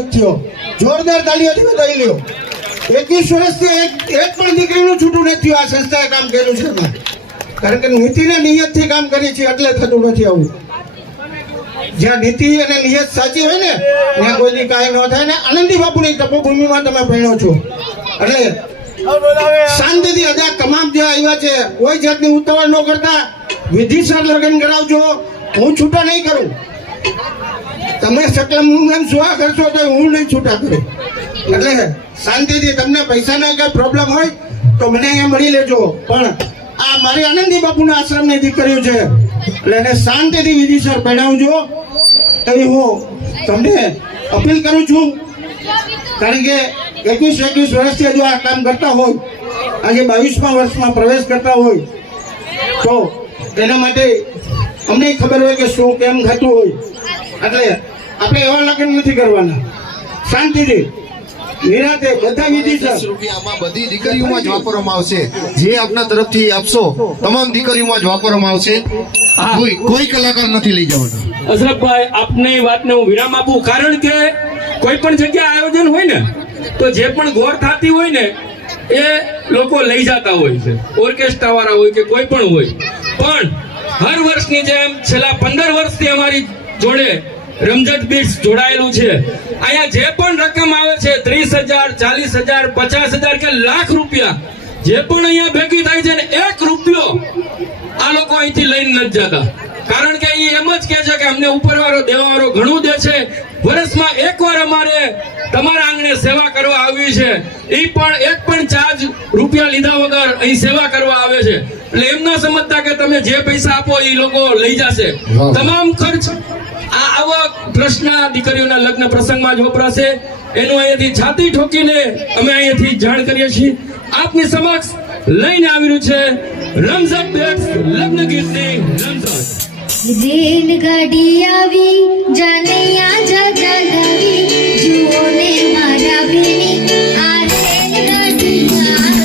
નથી થયો. જોરદાર તાળીઓથી વધારી લ્યો એકવીસ વર્ષથી એક એક પણ દીકરીનું છૂટું નથી. થયું આ સંસ્થાએ કામ કર્યું છે કારણ કે નીતિને નિયતથી કામ કરી છે, એટલે થતું નથી આવું. જ્યાં નીતિ અને નિયત સાચી હોય ને, ત્યાં કોઈની કાંઈ ન થાય ને, આનંદી બાપુની તપોભૂમિમાં તમે ભણ્યો છો. એટલે શાંતિથી અજા તમામ જે આવ્યા છે, કોઈ જાતની ઉતાવળ ન કરતા, વિધિસર લગ્ન કરાવજો. હું છૂટા નહીં કરું. તમે સકલમ સુવા કરશો તો હું નહીં છૂટા કરું. એટલે શાંતિથી તમને પૈસાના કઈ પ્રોબ્લેમ હોય તો મને અહીંયા મળી લેજો. પણ આ મારી આનંદી બાપુના આશ્રમની દીકરીઓ છે. એટલે એને શાંતિથી વિધિસર પહેરાવજો એવી હું તમને અપીલ કરું છું. કારણ કે એકવીસ એકવીસ વર્ષથી હજુ આ કામ કરતા હોય. આજે બાવીસમા વર્ષમાં પ્રવેશ કરતા હોય. તો એના માટે અમને ખબર હોય કે શું કેમ થતું હોય. એટલે આપણે એવા લગ્ન નથી કરવાના. શાંતિથી. નિરાતે બધા વિધિ રૂપિયામાં બધી દીકરીઓમાં જ વાપરવામાં આવશે. જે આપના તરફથી આપશો તમામ દીકરીઓમાં જ વાપરવામાં આવશે. કોઈ કોઈ કલાકાર નથી લઈ જવાનો. અશરફભાઈ આપની વાતને હું વિરામ આપું. કારણ કે કોઈ પણ જગ્યા આયોજન હોય ને તો જે પણ ગોળ થતી હોય ને એ લોકો લઈ જતા હોય છે. ઓર્કેસ્ટ્રા વાળા હોય કે કોઈ પણ હોય. પણ હર વર્ષની જેમ છેલ્લા પંદર વર્ષથી અમારી જોડે રમઝટ બીટ્સ જોડાયેલું છે. અહીંયા જે પણ રકમ આવે છે ત્રીસ હજાર ચાલીસ હજાર પચાસ હજાર કે લાખ રૂપિયા જે પણ અહીંયા ભેગી થાય છે ને એક રૂપિયો આ લોકો અહીંથી લઈને નથી જતા. કારણ કે એ એમ જ કહે છે કે અમને ઉપરવાળો દેવાવાળો ઘણું દે છે. વર્ષમાં એકવાર અમારે તમારા આંગણે સેવા કરવા આવી છે. એ પણ એક પણ ચાર્જ રૂપિયા લીધા વગર અહીં સેવા કરવા આવે છે. એટલે એમ ના સમજતા કે તમે જે પૈસા આપો એ લોકો લઈ જશે. તમામ ખર્ચ આ આવા પ્રશ્ન દીકરીઓના લગ્ન પ્રસંગમાં જ વપરાશે. એનું અહીંયાથી છાતી ઠોકીને અમે અહીંયાથી જાણ કરીએ છીએ. આપની સમક્ષ લઈને આવેલું છે રમઝાન બેટ્સ લગ્ન ગીતની રમઝાન રેલગાડી આવી જાનૈયા જગા નવી જુઓ ને મારા બેની આ રેલગાડી આવી.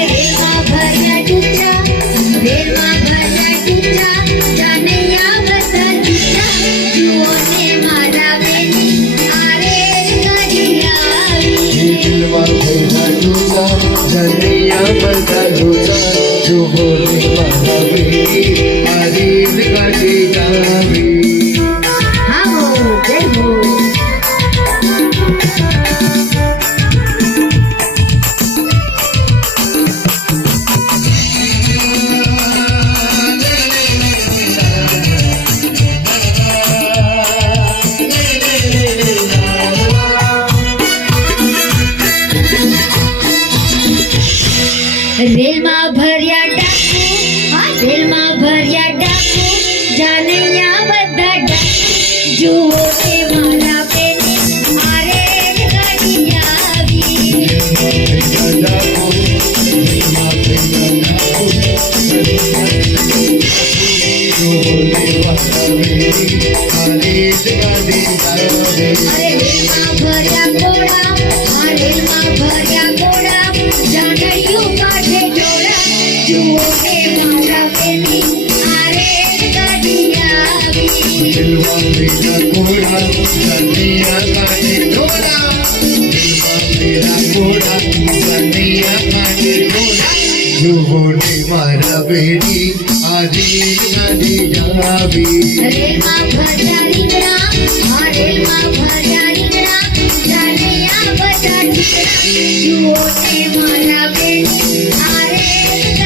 રેલમાં હા રેલમાં ભર્યા ડાકુ હા રેલમાં ભર્યા ડાકુ જાનૈયા બધા ડાકુ જુઓ ને મારા બેને આ રેલગાડી આવી અરે રેલમાં ભર્યા ઘોડા આ રેલમાં ભર્યા ઘોડા જાનૈયો કાઢે જોડા જુઓ ને મારા બેની આ રેલગાડી આવી મારા બેટી આજે નદી આવી રેલમાં ભર્યા રીંગણા આ રેલમાં ભર્યા રીંગણા જાનૈયા બધા ઠીકણા જુઓ ને મારા બેની આ રેલગાડી આવી અરે રેલમાં ભરી કિસમિસ આ રેલમાં ભરી કિસમિસ જાનૈયું બધું જુઓ ને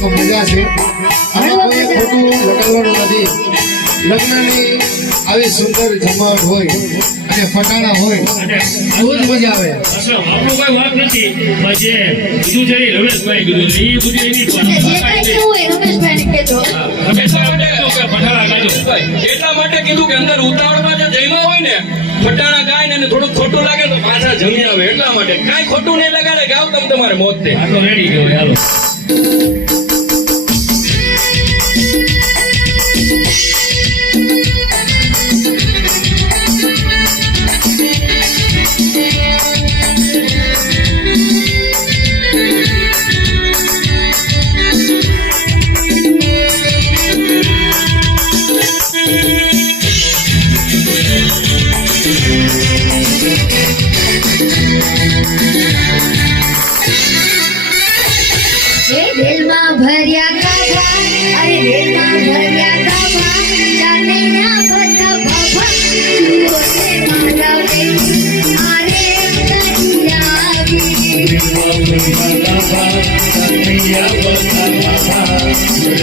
એક મજા છે. અને કોઈ ખોટું લગાવવાનું નથી. લગ્નની આવી સુંદર જમાવટ હોય અને ફટાણા હોય બહુ જ મજા આવે. આપણું કોઈ વાત નથી. મજે બીજું છે રમેશભાઈ કીધું છે. એ બધું એની એટલા માટે કીધું કે એટલા માટે કીધું કે અંદર ઉતાવળમાં જે જમ્યા હોય ને ફટાણા ગાય ને થોડું ખોટું લાગે તો પાછા જમી આવે. એટલા માટે. કાંઈ ખોટું નહીં લગાડે ગાવ તમે તમારે મોત તે આ તો રેડી ગયો હાલો.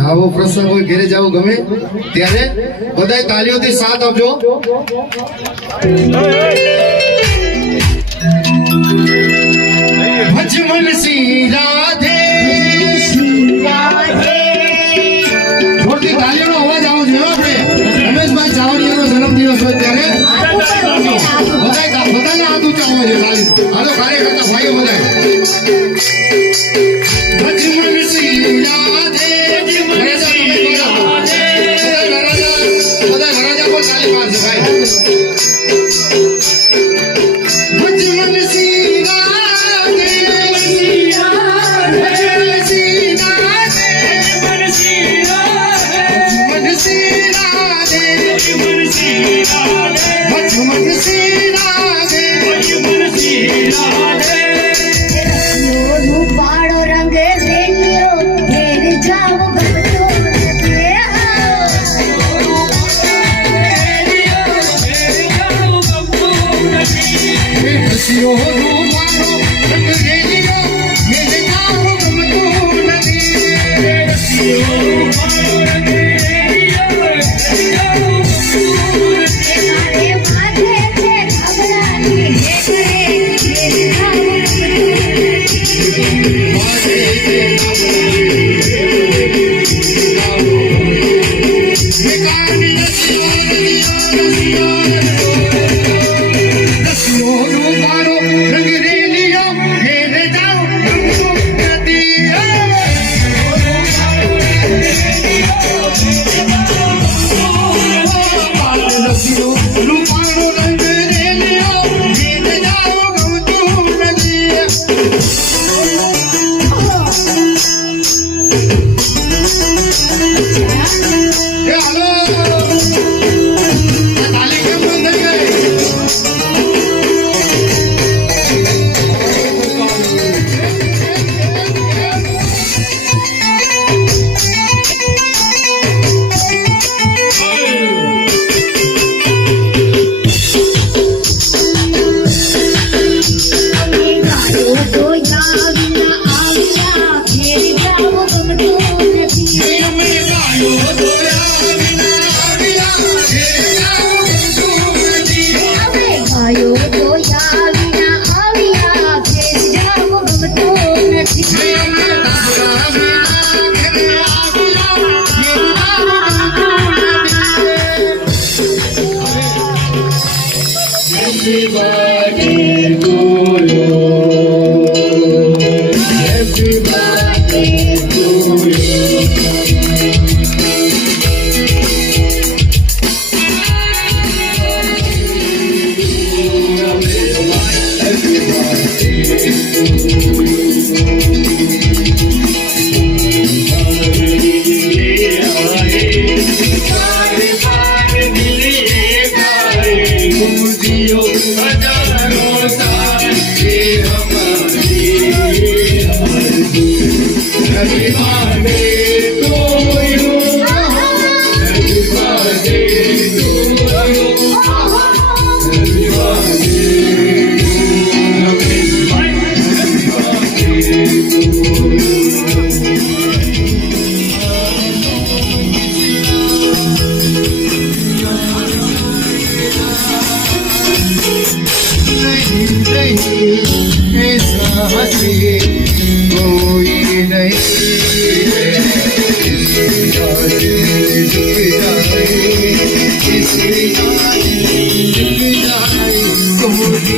આવો પ્રસંગ હોય ઘેરે જવું ગમે ત્યારે બધાય તાલીઓથી સાથ આપજો. આવ્યા ઘેર